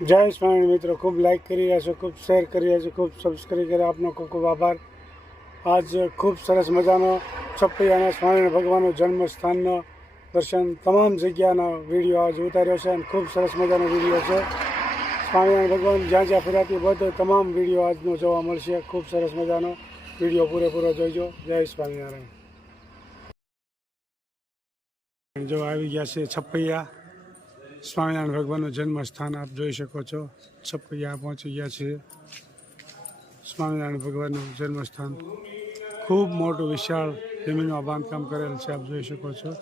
જય સ્વામી મિત્રો, ખૂબ લાઈક કરી રહ્યા છો, ખૂબ શેર કરી રહ્યા છો, ખૂબ સબસ્ક્રાઈબ કરી આપનો ખૂબ ખૂબ આભાર. આજ ખૂબ સરસ મજાનો છપૈયાના સ્વામિનારાયણ ભગવાનનો જન્મસ્થાનનો દર્શન તમામ જગ્યાનો વીડિયો આજ ઉતાર્યો છે અને ખૂબ સરસ મજાનો વીડિયો છે. સ્વામિનારાયણ ભગવાન જ્યાં જ્યાં ફેરાતી બધો તમામ વીડિયો આજનો જોવા મળશે. ખૂબ સરસ મજાનો વીડિયો પૂરેપૂરો જોઈજો. જય સ્વામિનારાયણ. જો આવી ગયા છે છપૈયા સ્વામિનારાયણ ભગવાનનું જન્મસ્થાન આપ જોઈ શકો છો. છપૈયા પહોંચી ગયા છે. સ્વામિનારાયણ ભગવાનનું જન્મસ્થાન. ખૂબ મોટું વિશાળ જમીનમાં બાંધકામ કરેલ છે, આપ જોઈ શકો છો.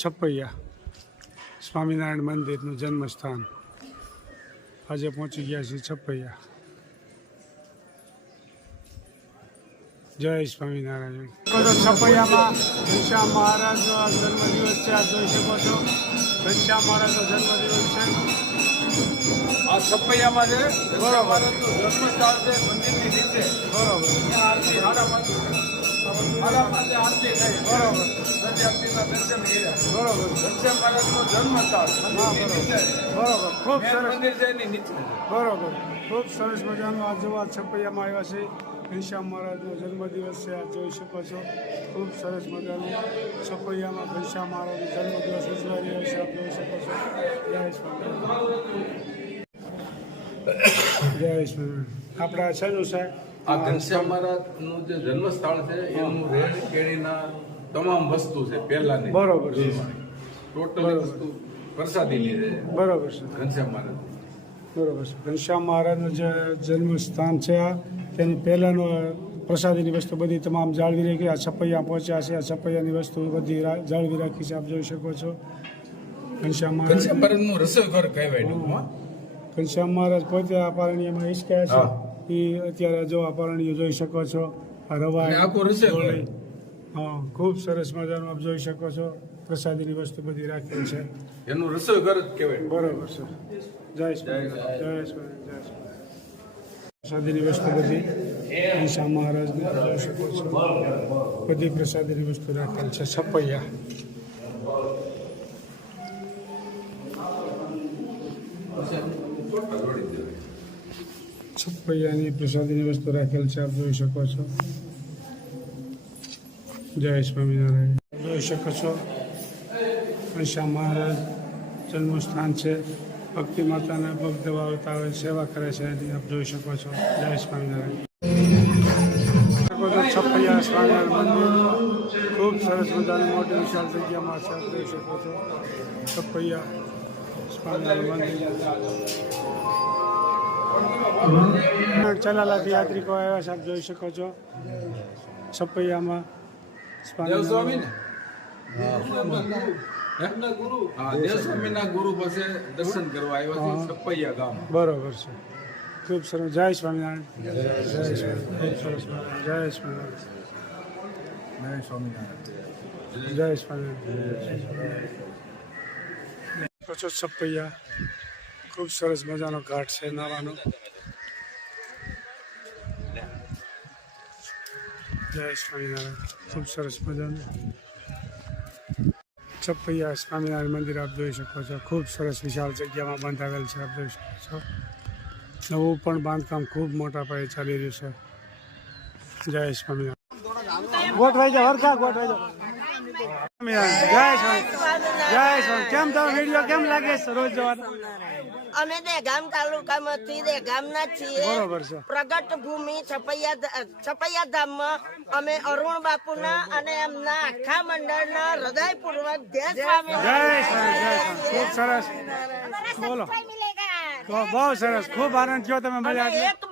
છપૈયા સ્વામિનારાયણ મંદિરનું જન્મસ્થાન. આજે પહોંચી ગયા છે છપૈયા જય સ્વામિનારાયણ. છપૈયામાં ઘનશ્યામ મહારાજ જન્મદિવસ છે, આપ જોઈ શકો છો. ઘનશ્યામ મહારાજનો જન્મદિવસ છે. આ સપૈયામાં છે? બરોબર જન્મસ્થળ છે મંદિરની નીચે. બરોબર. આરતી સાડા પાંચે આરતી થઈ બરોબર. સતી આરતીના દર્શન કર્યા બરોબર ઘનશ્યામ મહારાજનું જન્મસ્થળ મંદિરની બરોબર ખૂબ સરસ. મંદિર છે એની નીચે. બરોબર. ખૂબ સરસ મજાનું આ જોવા છપૈયામાં આવ્યા છે. ઘનશ્યામ મહારાજનો જન્મદિવસ છે આ જોઈ શકો છો. ખૂબ સરસ મજાનું છપૈયામાં ઘનશ્યામ મહારાજનો જન્મદિવસ ઉજવાઈ રહ્યો છે આપ જોઈ શકો છો. જય સ્વામિનારાયણ. જય સ્વામિનારાયણ. આપણા છેલ્લું આ ઘનશ્યામ મહારાજનું જે જન્મસ્થળ છે એનું રેડ કેળીના તમામ વસ્તુ છે પહેલાની. બરોબર છે. ટોટલી વસ્તુ પ્રસાદીની છે બરોબર છે. ઘનશ્યામ મહારાજ. બરોબર છે. ઘનશ્યામ મહારાજનું જે જન્મસ્થાન છે આ તેની પહેલાંનો પ્રસાદીની વસ્તુ બધી તમામ જાળવી રાખી આ છપૈયા પહોંચ્યા છે આ છપૈયાની વસ્તુ બધી જાળવી રાખી છે આપ જોઈ શકો છો. ઘનશ્યામ મહારાજ ઘનશ્યામ મહારાજ પોતે આ પારણીયમાં હિંચક્યા છે. એ અત્યારે જો આ જોઈ શકો છો. રવા. હા ખૂબ સરસ મજાનું આપ જોઈ શકો છો. પ્રસાદીની વસ્તુ બધી રાખી છે. એનું રસોઈઘર જ કહેવાય. બરોબર છે જય જય જય સ્વામી પ્રસાદીની વસ્તુ બધી ઘનશ્યામ મહારાજને જોઈ શકો છો. બધી પ્રસાદીની વસ્તુ રાખેલ છે. છપૈયાની પ્રસાદીની વસ્તુ રાખેલ છે, આપ જોઈ શકો છો. જય સ્વામિનારાયણ. જોઈ શકો છો ઘનશ્યામ મહારાજ જન્મસ્થાન છે. ભક્તિ માતાના ભક્ત આવતા આવે સેવા કરે છે એની આપ જોઈ શકો છો. જય સ્વામિનારાયણ. છપૈયા સ્વામિનારાયણ ખૂબ સરસ મજાની મોટી વિશાળ જગ્યામાં છે, આપ જોઈ શકો છો. છપૈયા સ્વામિનારાયણ મંદિર. ચલાલાથી યાત્રિકો આવ્યા છે આપ જોઈ શકો છો. છપૈયામાં દેવસ્વામી ને? સ્વામિનારાયણ ગુરુ પાસે દર્શન કરવા આવ્યા છે બરોબર છે. ખૂબ સરસ. જય સ્વામિનારાયણ. જય સ્વામિનારાયણ. ખૂબ સરસ જય સ્વામિનારાયણ. જય સ્વામિનારાયણ. પચો છપૈયા ખૂબ સરસ મજાનો ઘાટ છે, નાવાનો. જય સ્વામિનારાયણ. ખૂબ સરસ મજાનું. છપૈયા સ્વામિનારાયણ મંદિર આપ જોઈ શકો છો. ખૂબ સરસ વિશાળ જગ્યામાં બંધાવેલ છે, આપ જોઈ શકો છો. નવું પણ બાંધકામ ખૂબ મોટા પાયે ચાલી રહ્યું છે. જય સ્વામિનારાયણ. ગોઠવાઈ જય સ્વામી જય સ્વામી કેમ તમે વીડિયો કેમ લાગે છે રોજ જવાનો? અમે તે ગામ તાલુકામાંથી તે ગામના છીએ. પ્રગટ ભૂમિ છપૈયા છપૈયા ધામમાં અમે અરુણ બાપુના અને એમના આખા મંડળના હૃદયપૂર્વક જય જય સ્વામી જય સ્વામી સરસ. બોલો. બહુ બહુ સરસ. ખૂબ આનંદ થયો તમે મજા એક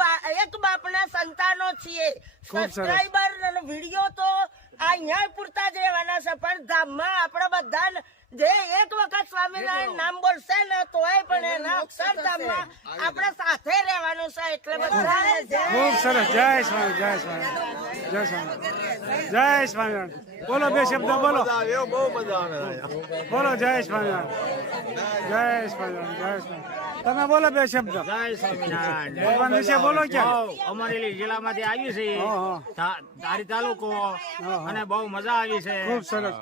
એક બાપના સંતાનો છીએ. સબસ્ક્રાઈબર અને વીડિયો તો આ અહીંયા પૂરતા જ રહેવાના છે પણ ધામમાં આપણા બધા જે એક વખત સ્વામિનારાયણ નામ બોલશે ને તોય પણ એના અક્ષરધામમાં આપણે સાથે રહેવાનું છે એટલે બધા ખૂબ સરસ. જય સ્વામી જય સ્વામી. જય સ્વામી. જય સ્વામિનારાયણ. બોલો બે શબ્દ બોલો. બોલો જય સ્વામિનારાયણ. જય સ્વામિનારાયણ જય સ્વામિનારાયણ. તમે બોલો બે શબ્દ. જય સ્વામિનારાયણ. ભગવાન વિશે બોલો ક્યાં બહુ અમરેલી જિલ્લામાંથી આવી છે ધારી તાલુકો. અને બહુ મજા આવી છે. ખૂબ સરસ.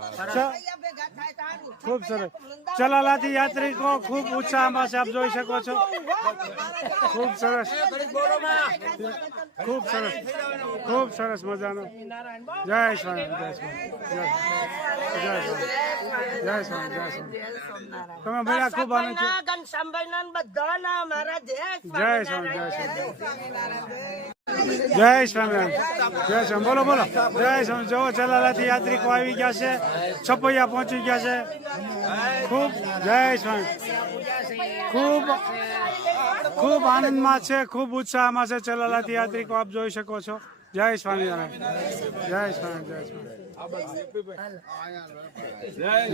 ખૂબ સરસ. ચલાલાથી યાત્રિકો ખૂબ ઉત્સાહમાં છે આપ જોઈ શકો છો. ખૂબ સરસ. ખૂબ સરસ. ખૂબ સરસ મજાનો. જય સ્વામી જય સ્વામી. જય સ્વામી. જય સ્વામી તમે ભેગા ખૂબ આનંદ છો. જય સ્વામી જય સ્વામી. જય સ્વામિનારાયણ જય સ્વામી. બોલો બોલો. જય સ્વામી. જો ચલાલાથી યાત્રિકો આવી ગયા છે. છપૈયા પહોંચી ગયા છે. ખૂબ જય સ્વામી. ખૂબ ખૂબ આનંદમાં છે ખૂબ ઉત્સાહમાં છે ચલાલાથી યાત્રિકો. આપ જોઈ શકો છો. જય સ્વામિનારાયણ. જય સ્વામી જય સ્વામી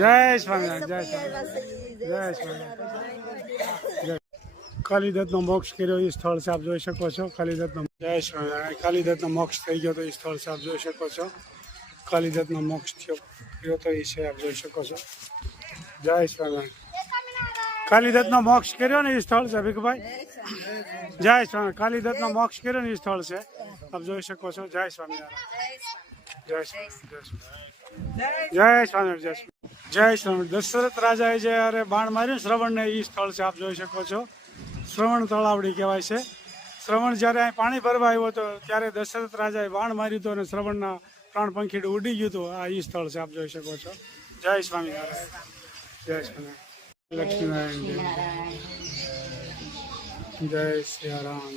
જય સ્વામિનારાયણ, જય સ્વામી જય સ્વામિનારાયણ કાલિદત્તનો મોક્ષ કર્યો એ સ્થળ છે, આપ જોઈ શકો છો. કાલિદત્તનો જય સ્વામિનારાયણ. કાલિદત્તનો મોક્ષ થઈ ગયો તો એ સ્થળ છે, આપ જોઈ શકો છો. કાલિદત્તનો મોક્ષ થયો થયો તો એ છે, આપ જોઈ શકો છો. જય સ્વામિનારાયણ. કાલિદત્તનો મોક્ષ કર્યો ને એ સ્થળ છે, ભીખભાઈ? જય સ્વામી કાલિદત્તનો મોક્ષ કર્યો ને એ સ્થળ છે. આપ જોઈ શકો છો. જય સ્વામિનારાયણ. જય સ્વામી જય સ્વામિનારાયણ જય જય સ્વામી દશરથ રાજાએ જ્યારે બાણ માર્યું શ્રવણને એ સ્થળ છે આપ જોઈ શકો છો. શ્રવણ તળાવડી કહેવાય છે. શ્રવણ જ્યારે અહીં પાણી ભરવા આવ્યો હતો ત્યારે દશરથ રાજાએ બાણ માર્યું હતું અને શ્રવણના પ્રાણ પંખીડું ઉડી ગયું હતું. આ એ સ્થળ છે આપ જોઈ શકો છો. જય સ્વામિનારાયણ. જય સ્વામિનારાયણ. લક્ષ્મીનારાયણ. જય જય સિયારામ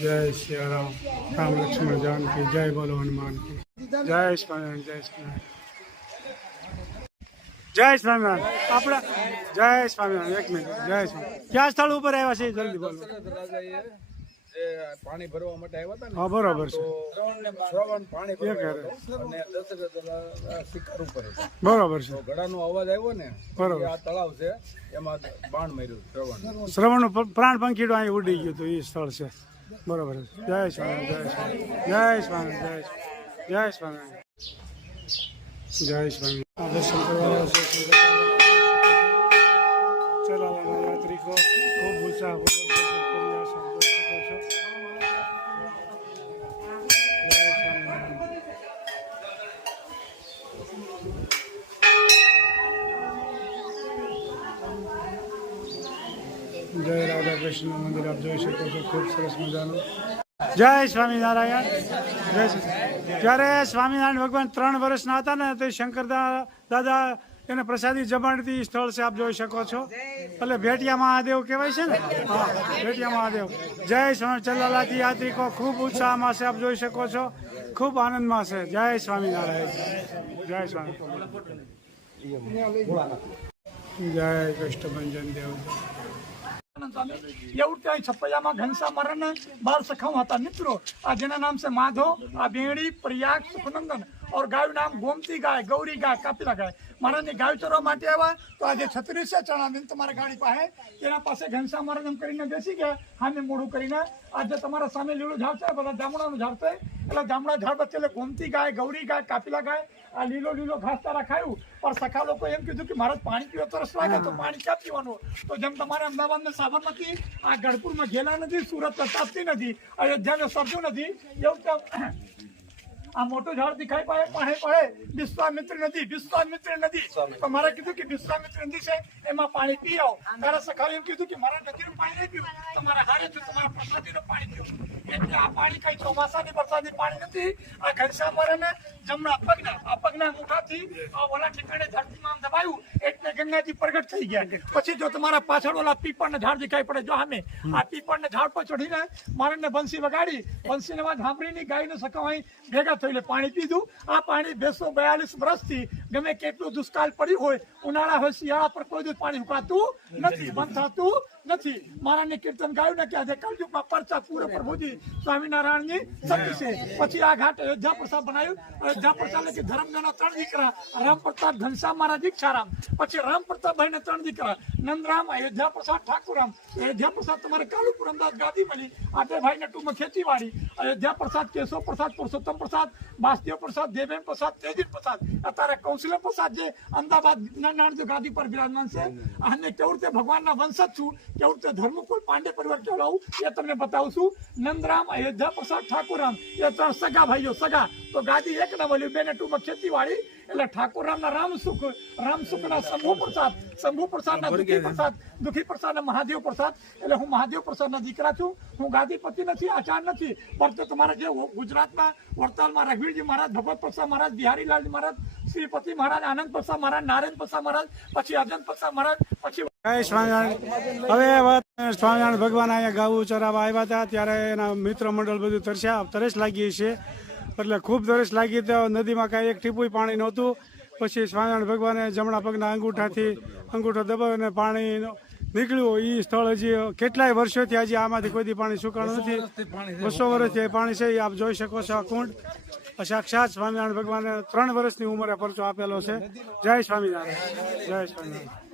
જય સિયારામ. રામ લક્ષ્મણ જાનકી જય બોલો હનુમાનકી જય સ્વામિનારાયણ જય સ્વામિનારાયણ. જય સ્વામિનારાયણ. આપણા જય સ્વામિનારાયણ એક મિનિટ જય સ્વામિનારાયણ. ક્યાં સ્થળ ઉપર આવ્યા છે? જલ્દી બોલો. પાણી ભરવા માટે આવ્યા હતા હા બરોબર છે. શ્રવણ પાણી અને દશરથ શિકાર ઉપર હતા. બરોબર છે. તો ઘડાનો અવાજ આવ્યો ને બરોબર. આ તળાવ છે એમાં બાણ માર્યું શ્રવણ શ્રવણ પ્રાણ પંખીડું અહીં ઉડી ગયું હતું એ સ્થળ છે. બરોબર. જય સ્વામી જય સ્વામી જય સ્વામી જય સ્વામી જય સ્વામી દર્શન કરવા આવ્યા યાત્રિકો, ખૂબ ઉત્સાહપૂર્વક દર્શન કરી રહ્યા છે. જય રાધા કૃષ્ણ મંદિર, આપ જોઈ શકો છો, ખૂબ સરસ મજાનું. જય સ્વામિનારાયણ. જય જ્યારે સ્વામિનારાયણ ભગવાન ત્રણ વર્ષના હતા ને, તે શંકર દાદા એને પ્રસાદી જમાડતી સ્થળ છે, આપ જોઈ શકો છો. એટલે ભેટિયા મહાદેવ કહેવાય છે ને? હા, ભેટિયા મહાદેવ. જય સ્વામી ચલ્લાલાથી યાત્રિકો, ખૂબ ઉત્સાહમાં છે, આપ જોઈ શકો છો. ખૂબ આનંદમાં છે. જય સ્વામિનારાયણ. જય સ્વામી જય કૃષ્ણભંજન દેવ. એવું ત્યાં છપૈયામાં ઘનશ્યામ મરણ બાર સખાઓ હતા મિત્રો. આ જેના નામ છે માધવ, આ બેણી, પ્રયાગ, સુખનંદન. और गाय नाम गोमती गाय गौरी गाय कापिला गाय મહારાજની ગાય ચરવા માટે આવ્યા તો આજે છત્રીસ છે ચણા બેન તમારા ગાડી પાસે તેના પાસે ઘનશ્યામ મહારાજ એમ કરીને બેસી ગયા સામે મોડું કરીને આજે તમારા સામે લીલું ઝાડ છે બધા જામડાનું ઝાડ છે એટલે જામડા ઝાડ વચ્ચે એટલે ગોમતી ગાય ગૌરી ગાય કાપિલા ગાય આ લીલો લીલો ઘાસ તારા ખાયું પણ સખા લોકો એમ કીધું કે મારે પાણી પીવા તરસ લાગે તો પાણી ક્યાં પીવાનું તો જેમ તમારે અમદાવાદમાં સાબરમતી આ ગઢપુરમાં ઘેલા નથી સુરત તાપતી નથી અયોધ્યાને સરજુ નથી એવું કે આ મોટું ઝાડ દેખાય પાડે પાહે પડે વિશ્વામિત્ર નદી વિશ્વામિત્ર નદી. તો મારે કીધું કે વિશ્વામિત્ર નદી છે એમાં પાણી પી આવો. તારા સખાએ એમ કીધું કે મારા નદીનું પાણી નહીં પીવું. તમારે હારે તો તમારા પ્રસાદીનું પાણી પીવું એટલે આ પાણી કઈ ચોમાસાની વરસાદી પાણી નથી, આ ઘનશ્યામ ને જમણા પગના, આ પગના મુઠાથી ઓલા ઠેકાણે ધરતીમાં દબાયું, એટલે ગંગાજી પ્રગટ થઈ ગયા. પછી જો તમારા પાછળ ઓલા પીપળના ઝાડ દેખાય પડે, જો સામે, આ પીપળના ઝાડ પર ચઢીને મારે બંસી વગાડી, બંસીને વાત સાંભળીને ગાયને અહીં ભેગા થઈને પાણી પીધું. આ પાણી બેસો બયાલીસ વર્ષથી ગમે કેટલું દુષ્કાળ પડ્યું હોય, ઉનાળા હોય, શિયાળા પર કોઈ દિવસ પાણી ઉકાતું નથી, બંધ થતું નથી. મારાને કીર્તન ગાયું ને કે આજે કલયુગમાં પરચા પૂરે પ્રભુજી સ્વામિનારાયણની શક્તિ છે. પછી આ ઘાટ અયોધ્યા પ્રસાદ બનાવ્યું. અયોધ્યા પ્રસાદ એટલે કે ત્રણ દીકરા, રામ પ્રતાપ, ઘનશ્યામ મહારાજ, દીક્ષારામ. પછી રામ પ્રતાપભાઈ ને ત્રણ દીકરા, નંદરામ, અયોધ્યા પ્રસાદ, ઠાકુરામ. અયોધ્યા પ્રસાદ તમારે કાલુપુર અમદાવાદ ગાદી મળી. આટે ભાઈ ને ટૂંકમાં ખેતીવાડી. અયોધ્યા પ્રસાદ, કેશવ પ્રસાદ, પુરુષોત્તમ પ્રસાદ, વાસુદેવ પ્રસાદ, દેવેન પ્રસાદ તેજીત પ્રસાદ. અત્યારે કૌશલ્ય પ્રસાદ જે અમદાવાદ નારાયણ ગાદી પર બિરાજમાન છે. અને કેવું રીતે ભગવાનના વંશજ છું કેવું રીતે ધર્મકુળ પાંડે પરિવાર કહેવાવું એ તમને બતાવું છું. નંદરામ અયોધ્યા પ્રસાદ ઠાકુરામ એ ત્રણ સગા ભાઈઓ સગા. તો ગાદી એક ના મળ્યું બેને ટૂંકમાં ખેતીવાડી. એટલે ઠાકોરરામના રામ સુખ રામ સુખના શંભુ પ્રસાદ શંભુ પ્રસાદના દુઃખી પ્રસાદ દુખી પ્રસાદના મહાદેવ પ્રસાદ. એટલે હું મહાદેવ પ્રસાદના દીકરા છું. હું ગાદીપતિ નથી આચાર્ય નથી. પરંતુ તમારા જે ગુજરાતમાં વડતાલમાં રઘુવીરજી મહારાજ ભગવત પ્રસાદ મહારાજ બિહારીલાલજી મહારાજ શ્રીપતિ મહારાજ આનંદ પ્રસાદ મહારાજ નારાયણ પ્રસાદ મહારાજ પછી અજંત પ્રસાદ મહારાજ પછી જય સ્વામિનારાયણ. હવે વાત સ્વામિનારાયણ ભગવાન અહીંયા ગાવું ચરાવવા આવ્યા હતા ત્યારે એના મિત્ર મંડળ બધું તરસ્યા તરસ લાગીએ છે. એટલે ખૂબ તરસ લાગી તો નદીમાં કાંઈ એક ટીપુય પાણી નહોતું. પછી સ્વામિનારાયણ ભગવાને જમણા પગના અંગૂઠાથી અંગૂઠો દબાવીને પાણી નીકળ્યું. એ સ્થળ હજી કેટલાય વર્ષોથી હજી આમાંથી કોઈ પાણી સુકાણું નથી. બસો વર્ષથી એ પાણી છે એ આપ જોઈ શકો છો આ કુંડ. સાક્ષાત સ્વામિનારાયણ ભગવાને ત્રણ વર્ષની ઉંમરે પરચો આપેલો છે. જય સ્વામિનારાયણ. જય સ્વામિનારાયણ.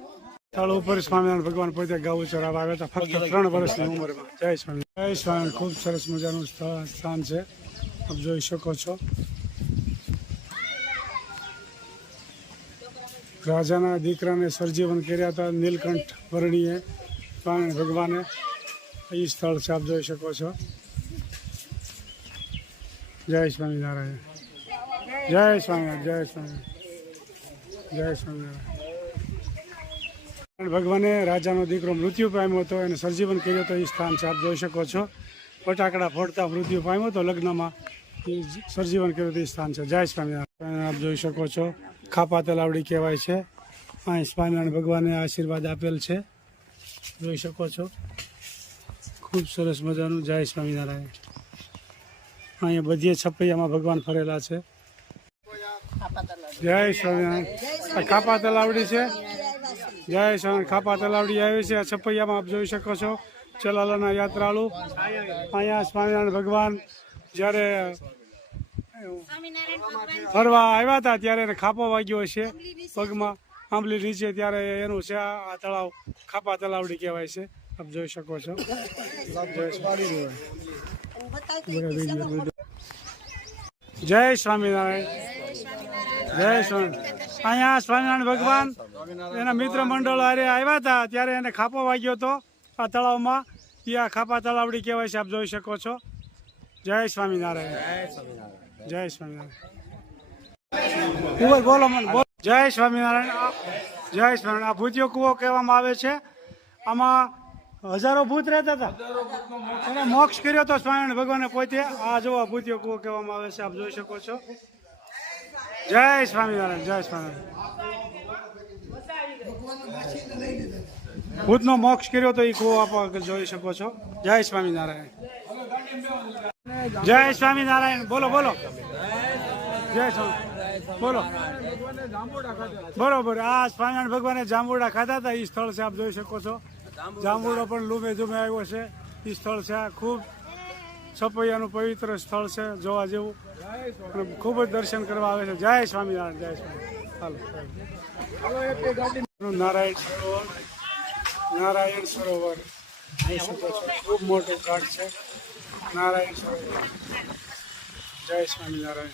સ્થળ ઉપર સ્વામિનારાયણ ભગવાન પોતે ગાવું ચરાવવા આવ્યા હતા. ફક્ત ત્રણ વર્ષની ઉંમરમાં. જય સ્વામી જય સ્વામિનારાયણ. ખૂબ સરસ મજાનું સ્થળ સ્થાન છે. આપ જોઈ શકો છો. રાજાના દીકરાને સરજીવન કર્યા હતા નીલકંઠ વર્ણીએ. સ્વામિનારાયણ ભગવાને. એ સ્થળ છે આપ જોઈ શકો છો. જય સ્વામિનારાયણ. જય સ્વામિનારાયણ. જય સ્વામિનારાયણ. જય સ્વામિનારાયણ. ભગવાને રાજાનો દીકરો મૃત્યુ પામ્યો હતો એને સર્જીવન કર્યો હતો એ સ્થાન છે. આપ જોઈ શકો છો. ફટાકડા ફોડતા મૃત્યુ પામ્યો હતો લગ્નમાં. એ સર્જીવન કર્યું હતું એ સ્થાન છે. જય સ્વામિનારાયણ. આપ જોઈ શકો છો. ખાપા તલાવડી કહેવાય છે. અહીં સ્વામિનારાયણ ભગવાને આશીર્વાદ આપેલ છે. જોઈ શકો છો. ખૂબ સરસ મજાનું. જય સ્વામિનારાયણ. અહીંયા બધી છપૈયામાં ભગવાન ફરેલા છે. જય સ્વામિનારાયણ. ખાપા તલાવડી છે. જય સ્વામી ખાપા તલાવડી આવી છે. આ છપૈયામાં આપ જોઈ શકો છો ચલાલાના યાત્રાળુ. અહીંયા સ્વામિનારાયણ ભગવાન જ્યારે ફરવા આવ્યા હતા ત્યારે એને ખાપો વાગ્યો છે પગમાં. આંબલી નીચે ત્યારે એનું છે આ તળાવ ખાપા તલાવડી કહેવાય છે. આપ જોઈ શકો છો. જય સ્વામિનારાયણ. જય સ્વામી અહીંયા સ્વામિનારાયણ ભગવાન એના મિત્ર મંડળ અરે આવ્યા હતા, ત્યારે એને ખાપો વાગ્યો હતો આ તળાવમાં. એ આ ખાપા તળાવડી કહેવાય છે, આપ જોઈ શકો છો. જય સ્વામિનારાયણ. જય સ્વામિનારાયણ. કુંવર, બોલો મને જય સ્વામિનારાયણ. જય સ્વામિનારાયણ. આ ભૂતિયો કૂવો કહેવામાં આવે છે. આમાં હજારો ભૂત રહેતા હતા. એને મોક્ષ કર્યો હતો સ્વામિનારાયણ ભગવાને પોતે આ જો આ ભૂતિયો કૂવો કહેવામાં આવે છે, આપ જોઈ શકો છો. જય સ્વામિનારાયણ જય સ્વામિનારાયણ. ભૂતનો મોક્ષ કર્યો તો એ કુવો આપ જોઈ શકો છો. જય સ્વામિનારાયણ. જય સ્વામિનારાયણ. બોલો બોલો. જય બોલો. બરોબર. આ સ્વામિનારાયણ ભગવાને જાંબુડા ખાધા હતા. એ સ્થળ છે, આપ જોઈ શકો છો. જાંબુડો પણ લૂમે ધૂમે આવ્યો છે. એ સ્થળ છે, આ ખૂબ છપૈયાનું પવિત્ર સ્થળ છે, જોવા જેવું. અને ખૂબ જ દર્શન કરવા આવે છે. જય સ્વામિનારાયણ જય સ્વામિનારાયણ. હાલો. નારાયણ સરોવર નારાયણ સરોવર. ખૂબ મોટું ઘાટ છે. નારાયણ સરોવર. જય સ્વામિનારાયણ.